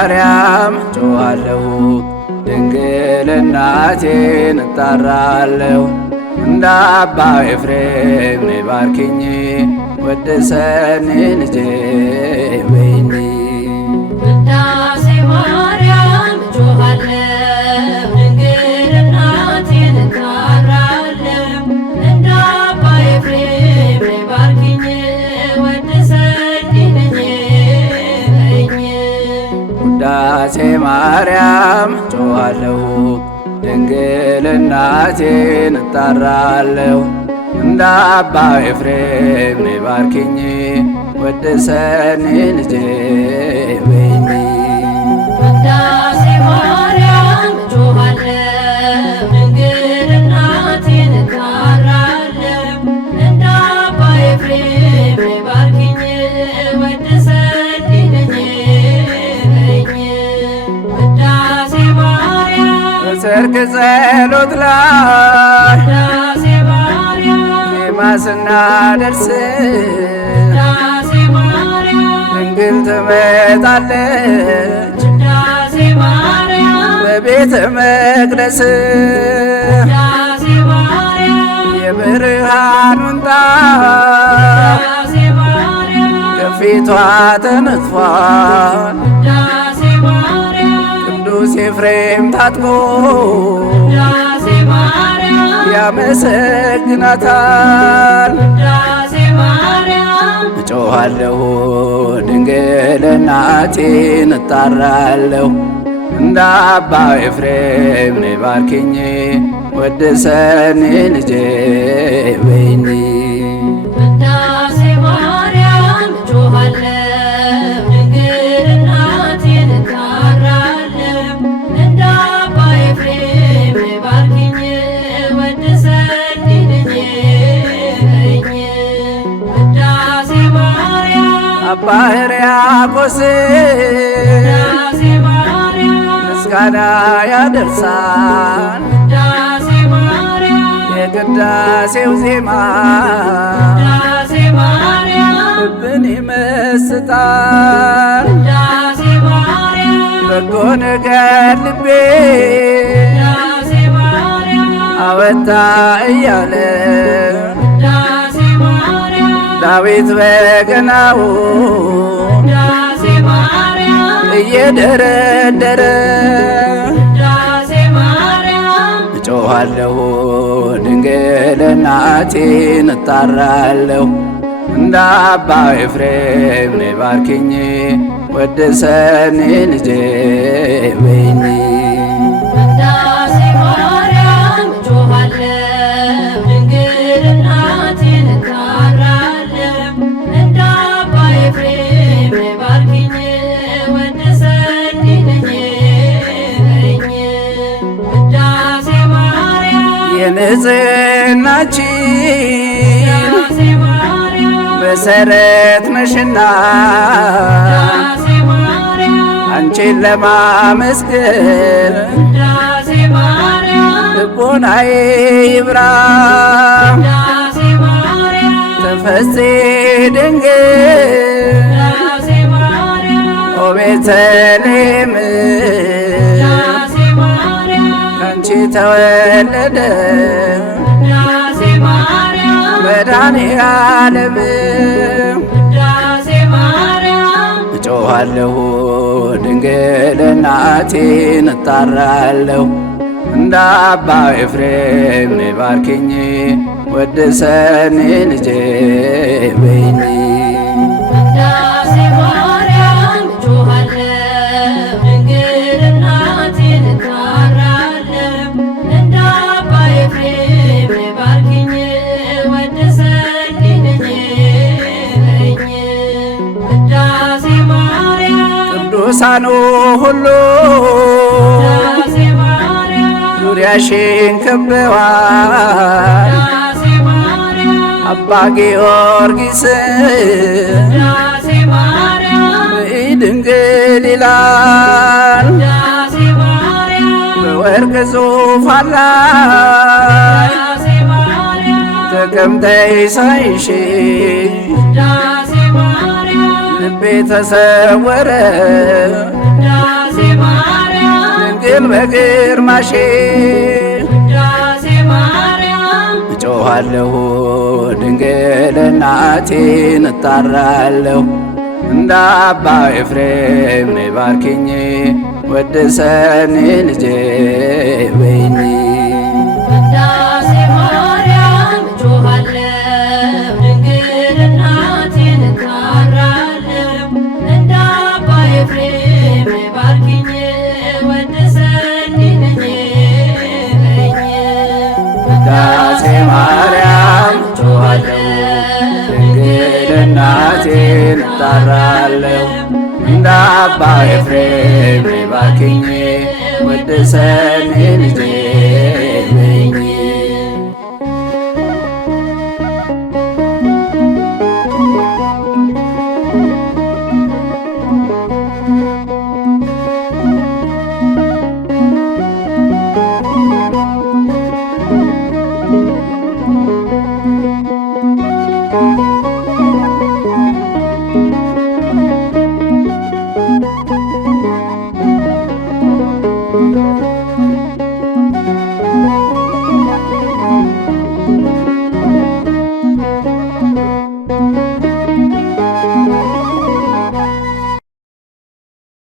ማርያም ጮኻለሁ ድንግል እናቴን እጣራለሁ። እንደ አባ ኤፍሬም ነይ ባርኪኝ ወድሰኒ ልጄ በይኝ። ውዳሴ ማርያም ጮኻለሁ ድንግል እናቴን እጣራለሁ። እንደ አባ ኤፍሬም ነይ ባርኪኝ ወድሰኒ ልጄ በይኝ። ውዳሴ ማርያም ጮኻለሁ ድንግል እናቴን እጣራለሁ። እንደ አባ ኤፍሬም ነይ ባርኪኝ ወድሰኒ ልጄ በይኝ። ውዳሴ ማርያም ጮኻለሁ ድንግል እናቴን እጣራለሁ። እንደ አባ ኤፍሬም ነይ ባርኪኝ ወድሰኒ ልጄ በይኝ። ውዳሴ ማርያም በሰርክ ጸሎት ላይ ውዳሴ ማርያም ዜማ ስናደርስ ውዳሴ ማርያም ድንግል ትመጣለች ውዳሴ ማርያም በቤተ መቅደስ ውዳሴ ማርያም የብርሃኑን ጣት ውዳሴ ማርያም ከፊቷ ተነጥፏል። ውዳሴ ማርያም ቅዱስ ኤፍሬም ታጥቆ ውዳሴ ማርያም ያመሰግናታል። ውዳሴ ማርያም እጮኻለሁ ድንግል እናቴን እጣራለሁ። እንደ አባ ኤፍሬም ነይ ባርኪኝ ወድሰኒ ልጄ በይኝ። ውዳሴ ማርያም ጮኻለሁ ድንግል እናቴን እጣራለሁ። እንደ አባ ኤፍሬም ነይ ባርኪኝ ወድሰኒ ልጄ በይኝ። ውዳሴ ማርያም አባ ሕርያቆስ ውዳሴ ማርያም ምስጋና ያደርሳል ውዳሴ ማርያም የቅዳሴው ዜማ ውዳሴ ማርያም ልብን ይመስጣል። ውዳሴ ማርያም በጎ ነገር ልቤ ውዳሴ ማርያም አወጣ እያለ ውዳሴ ማርያም ዳዊት በገናው ውዳሴ ማርያም እየደረደረ ውዳሴ ማርያም እጮኻለሁ ድንግል እናቴን እጣራለሁ። እንደ አባ ኤፍሬም ነይ ባርኪኝ ወድሰኒ ልጄ በይኝ። ውዳሴ ማርያም ጮኻለሁ ድንግል እናቴን እጣራለሁ። እንደ አባ ኤፍሬም ነይ ባርኪኝ ወድሰኒ ልጄ በይኝ። ውዳሴ ማርያም የንጽሕናችን ውዳሴ ማርያም መሰረት ነሽና ውዳሴ ማርያም አንቺን ለማመስገን ውዳሴ ማርያም ልቦናዬ ይብራ። ውዳሴ ማርያም ተፈሥሒ ድንግል ውዳሴ ማርያም ኦ ቤተልሔም ውዳሴ ማርያም ካንቺ ተወለደ ውዳሴ ማርያም መድኃኔዓለም። ውዳሴ ማርያም እጮኻለሁ ድንግል እናቴን እጣራለሁ። እንደ አባ ኤፍሬም ነይ ባርኪኝ ወድሰኒ ልጄ በይኝ። ውዳሴ ማርያም ጮኻለሁ ድንግል እናቴን እጣራለሁ። እንደ አባ ኤፍሬም ነይ ባርኪኝ ወድሰኒ ልጄ በይኝ። ውዳሴ ማርያም ቅዱሳኑ ሁሉ ውዳሴ ማርያም ዙሪያሽን ከበዋል። ውዳሴ ማርያም አባ ጊዮርጊስ ውዳሴ ማርያም ድንግል ይላል ውዳሴ ማርያም በወርቅ ዙፋን ላይ ውዳሴ ማርያም ተቀምጠሽ ሳይሽ ውዳሴ ማርያም ልቤ ተሰወረ። ውዳሴ ድንግል በግርማሽ ውዳሴ ማርያም እጮኻለሁ ድንግል እናቴን እጣራለሁ እንደ አባ ኤፍሬም ነይ ባርኪኝ ወድሰኒ ልጄ በይኝ። ውዳሴ ማርያም እጮኻለሁ ድንግል እናቴን እጣራለሁ እንደ አባ ኤፍሬም ነይ ባርኪኝ ወድሰኒ ልጄ በይኝ። ውዳሴ ማርያም እጮኻለሁ ድንግል እናቴን እጣራለሁ እንደ አባ ኤፍሬም ነይ ባርኪኝ ወድሰኒ ልጄ